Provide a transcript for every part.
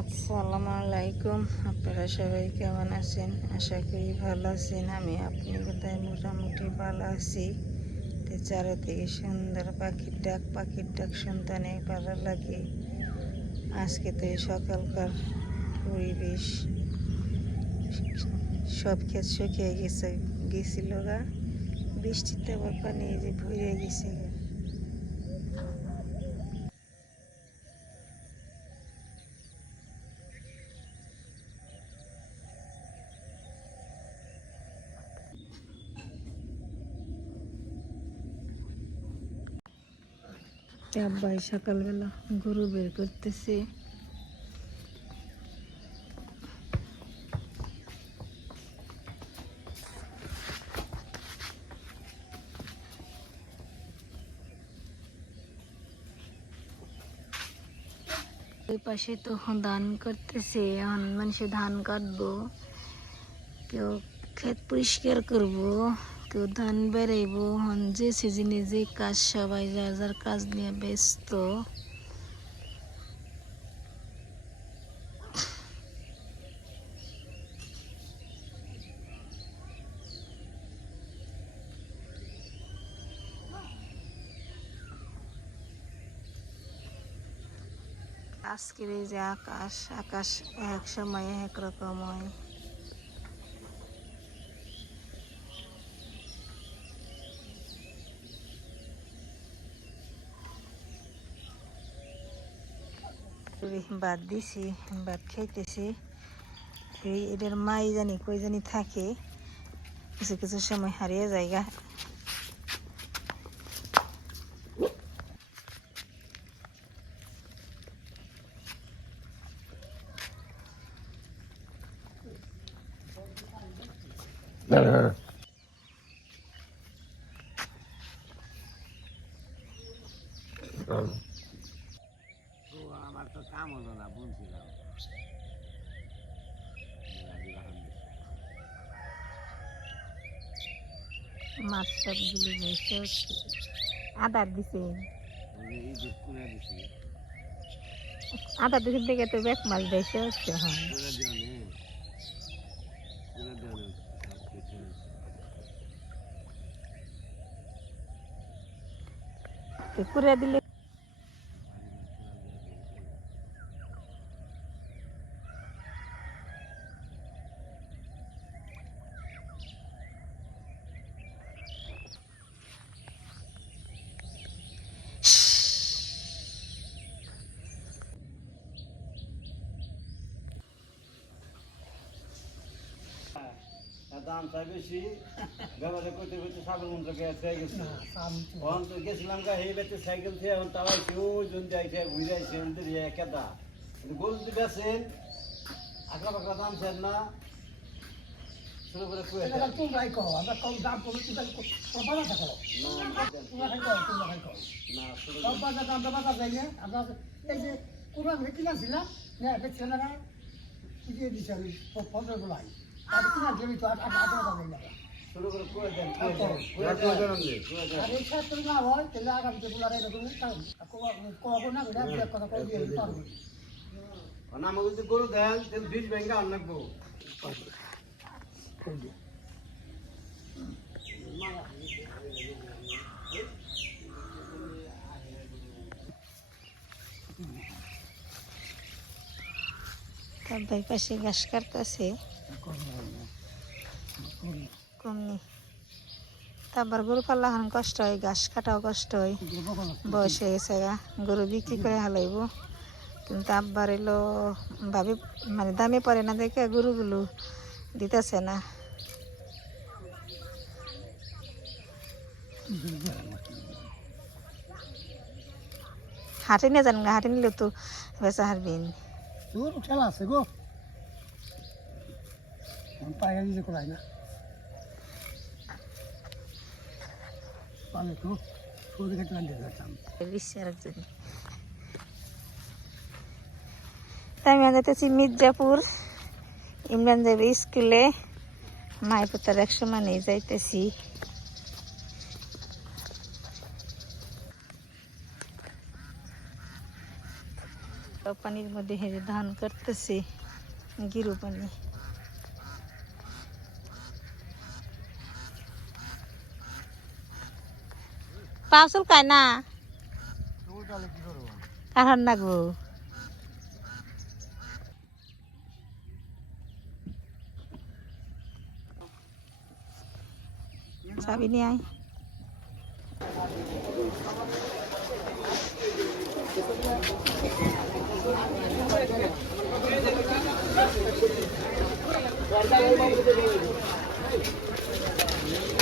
আসসালামু আলাইকুম। আপনারা সবাই কেমন আছেন? আশা করি ভালো আছেন। আমি আপনি কোথায়? মোটামুটি ভালো আছি। তো চারিদিকে সুন্দর পাখির ডাক পাখির ডাক শুনতে অনেক ভালো লাগে। আজকে তো সকালকার পরিবেশ সব ক্ষেত শুকিয়ে গেছে, গেছিল গা। বৃষ্টিতে আবার পানি যে ভরে গেছে গা। আব্বাই সকালবেলা গরু বের করতেছে। ওই পাশে তো ধান করতেছে এখন মানুষে ধান কাটবো। কেউ ক্ষেত পরিষ্কার করব। কেউ ধান বেড়াইবো এখন যে সিজনে যে কাজ, সবাই যার যার কাজ নিয়ে ব্যস্ত। আজকের যে আকাশ আকাশ এক সময় এক রকম হয়। ভাত দিছি ভাত খাইতেছি। এটার মাই জানি কই জানি থাকে, কিছু কিছু সময় হারিয়ে জায়গা তো আমার তো কাম হলো না বলছিলাম মাছ সবগুলো হয়েছে আদার দিছে। আদার দিকে থেকে তো বেক মাছ দিয়েছে হচ্ছে হ্যাঁ কুড়া দিলে দাম চাই বেশি। ব্যবহার করতে করতে সাগর মন্ত্র গেছে তখন তো গেছিলাম গা এই বেতে সাইকেল থেকে এখন আইছে ওই জন আইছে ঘুরে আইছে ওদের কেদা গরু তো গেছেন আকলা পাকলা দাম চান না। শুরু করে কুয়ে দেন। তোমরাই কও আমরা কম দাম কমে তোমরা বাজার থাকো না দেন। তোমরা খাই কও তোমরা খাই কও। না শুরু সব বাজার দাম বাজার যাই না আমরা এই যে কুরবান কিনেছিলাম না এটা ছেলেরা শিখিয়ে দিচ্ছে আমি? পনেরো গোলাই আর আর আমাকে যদি গরু দেন তাহলে বীজ ব্যাংকে আনব তার পাশে ঘাস কাটতেছে। তারপর গরু পাল্লা এখন কষ্ট হয়, ঘাস কাটাও কষ্ট হয়। বয়স হয়ে গেছে গরু বিক্রি করে হালাইব। কিন্তু আব্বার এলো, ভাবি মানে দামে পড়ে না দেখে গরুগুলো দিতেছে না। হাটে নিয়ে যান হাটে নিলে তো বেচা হারবিন খেলা আছে গো। পায়ে দিতে করাই না পালে তো সৌদি কেটে আনতে যাচ্ছিলাম বিশ্বের একজন তাই আমি যেতেছি মির্জাপুর ইমরান যাবে স্কুলে মাইপুতার এক সময় নিয়ে যাইতেছি হালকা পানির মধ্যে হেরে ধান করতেছে গিরু পানি পাউসল খায় না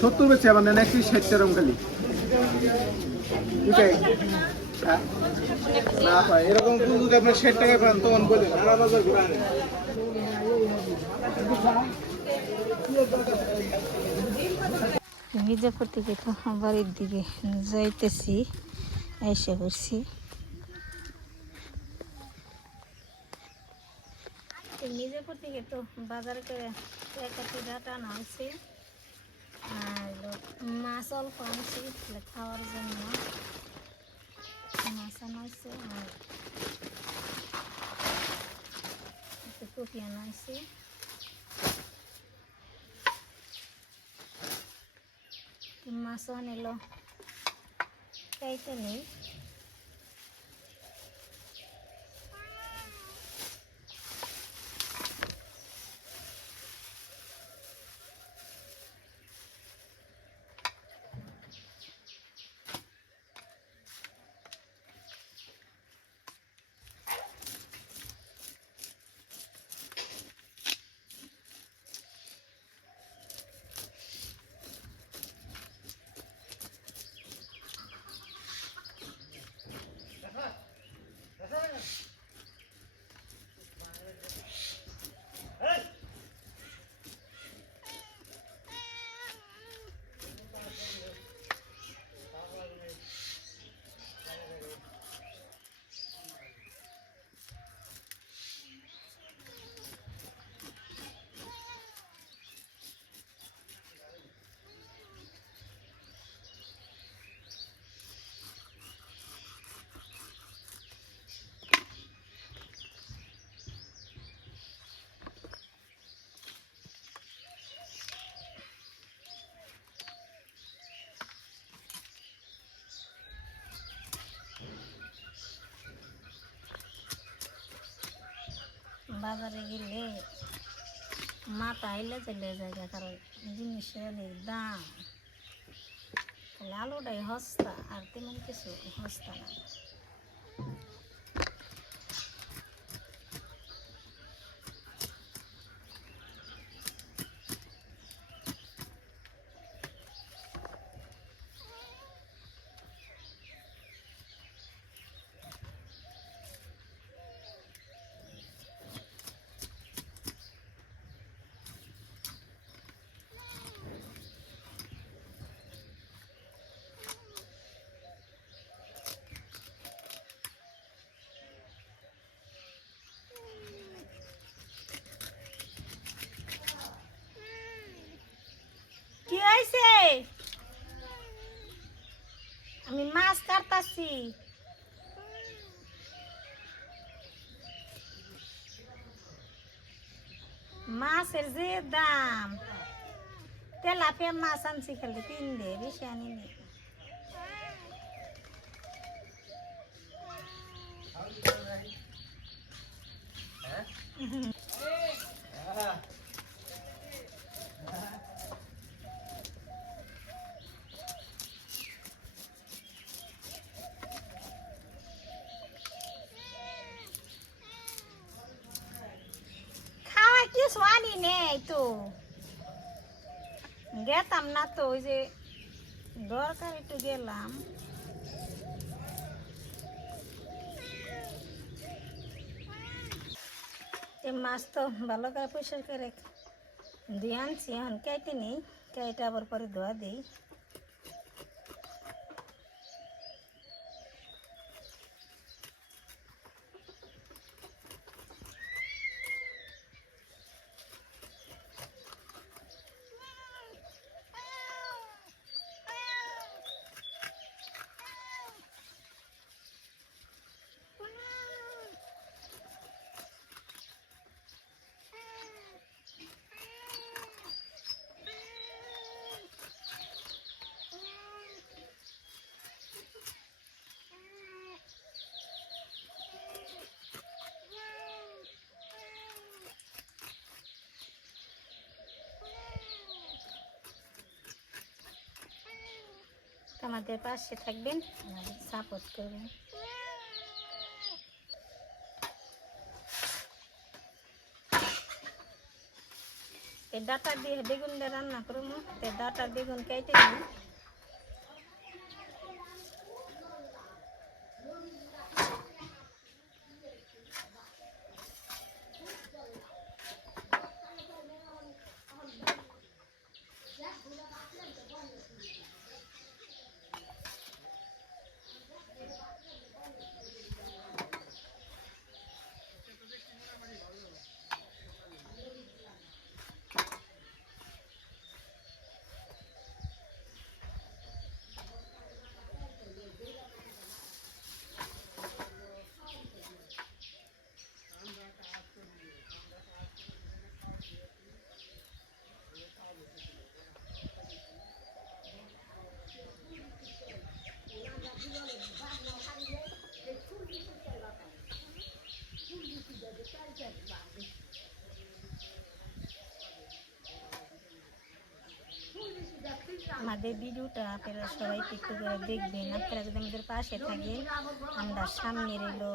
সত্তর বেচে আবার নেন একটি ষাট টারম খালি। দুটাই। হ্যাঁ? না এরকম ফুল যদি আপনার ষাট টাকা পান তখন বলেন আর বাজার ঘুরে আনেন। মির্জাপুর থেকে তো বাড়ির দিকে যাইতেছি এসে করছি মির্জাপুর থেকে তো বাজারে করে একাটি ডাটা আনা হয়েছে আর হলো মাছ অল্প আনছি তাহলে খাওয়ার জন্য মাছ আনা হয়েছে আর একটু কপি আনা হয়েছে মাছ নিল খাইতে নেই বাজারে গেলে মাথা হইলে চলে যায় কারণ জিনিসের দাম। তাহলে আলুটাই হস্তা আর তেমন কিছু হস্তা না। হয়েছে? আমি মাছ কাটতাছি। মাছের যে দাম, তেলাপিয়া মাছ আনছি খালি তিন দে, বেশি আনিনি। খাওয়া কিছুই তো। গেতাম না তো, ওই যে দরকার একটু গেলাম। মাছ তো ভালো করে পয়সা করে দিয়ে আনছি, এখন কেটে নিই, কেটে আবার পরে ধোয়া দিই। তো আমাদের পাশে থাকবেন, আমাদের সাপোর্ট করবেন। এই ডাটা দিয়ে বেগুন দিয়ে রান্না করব। ডাটা বেগুন কেটে দিই আমাদের ভিডিওটা আপনারা সবাই একটু করে দেখবেন। আপনারা যদি আমাদের পাশে থাকেন, আমরা সামনে এলো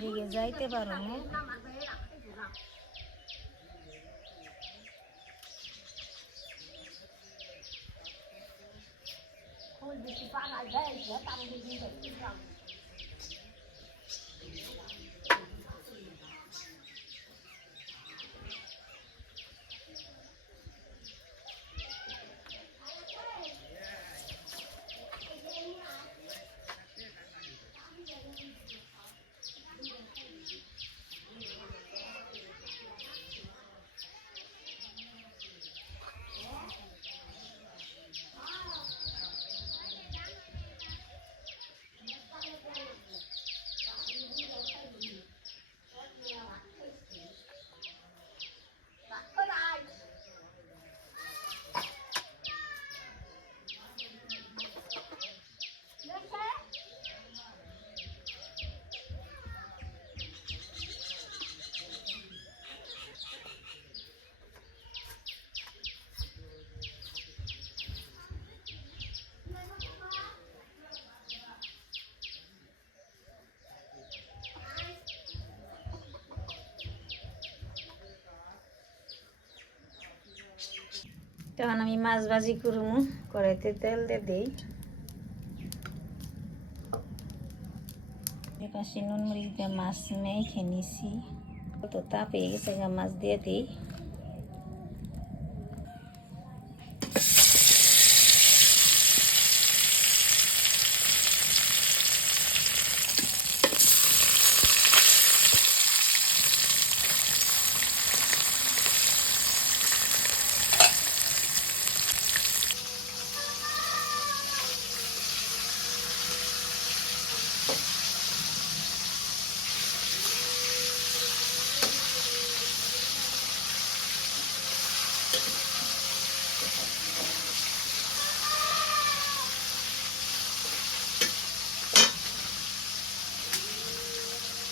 দিকে যাইতে পারব। তখন আমি মাছ ভাজি করব কড়াইতে তেল দিয়ে দিই। পাশে নুন মরিচ দিয়ে মাছ মেখে নিছি। তো তাপে গেছে মাছ দিয়ে দিই।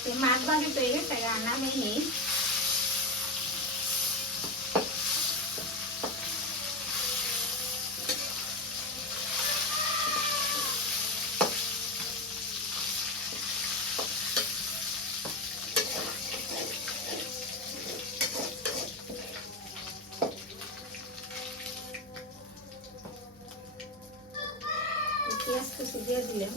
তো মাছ ভাজি তো গেছে গা নামে নেই পেঁয়াজ কুচি দিয়ে দিলাম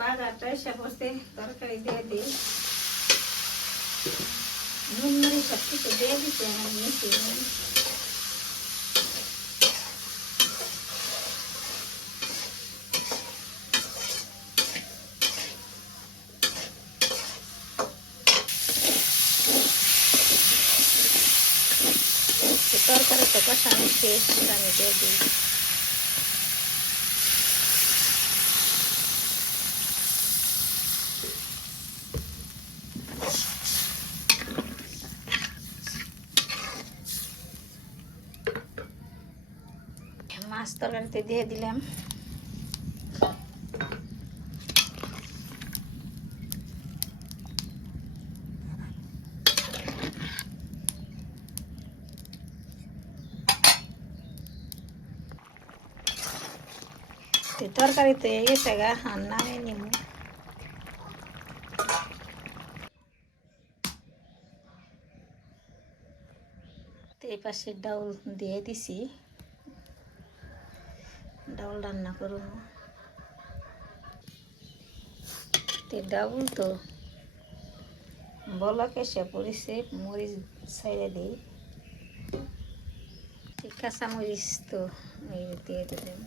বাগারটা এসে বসে তরকারি দিয়ে দিই নুন মরি সব কিছু দিয়ে দিতে আমার মিশি তরকারি তো কষানো শেষ আমি দিয়ে দিই মাছ তরকারিতে দিয়ে দিলাম। তো তরকারি তো হয়ে গেছে গা আর নামে নিব এই পাশে ডাউল দিয়ে দিছি। ডাউল রান্না করুন তো ডাউল তো বলক এসে পড়েছে, মরিচ ছেড়ে দিই। কাঁচা মরিচ তো দিয়ে দিলাম।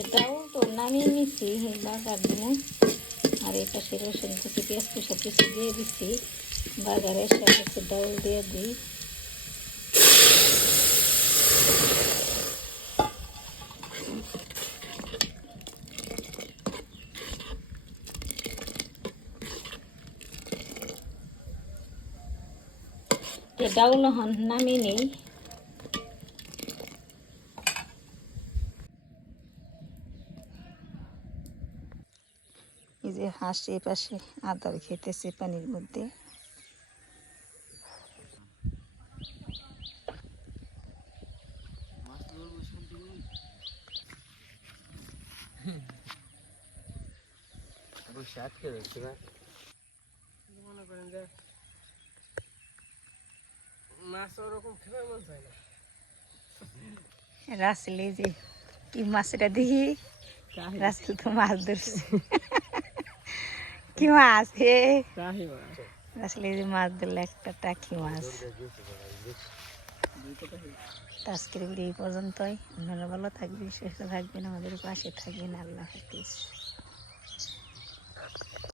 এটাও তো নামিয়ে নিচ্ছি বাগার দিয়ে। আর এই পাশে রসুন কুচি পেঁয়াজ কুচি কিছু দিয়ে দিচ্ছি। বাগারের সাথে ডাউল দিয়ে দিই। এ ডাউল হন নামিয়ে নেই। এই যে হাঁস এই পাশে আদার খেতেছে পানির মধ্যে। এই যে কি মাছটা দেখি? রাসেল তো মাছ ধরছে। কি মাছ হে? রাসেল যে মাছ ধরলে একটা টাকি মাছ। তো আজকের ভিডিও এই পর্যন্তই। আপনারা ভালো থাকবেন সুস্থ থাকবেন আমাদের পাশে থাকবেন। আল্লাহ হাফিজ।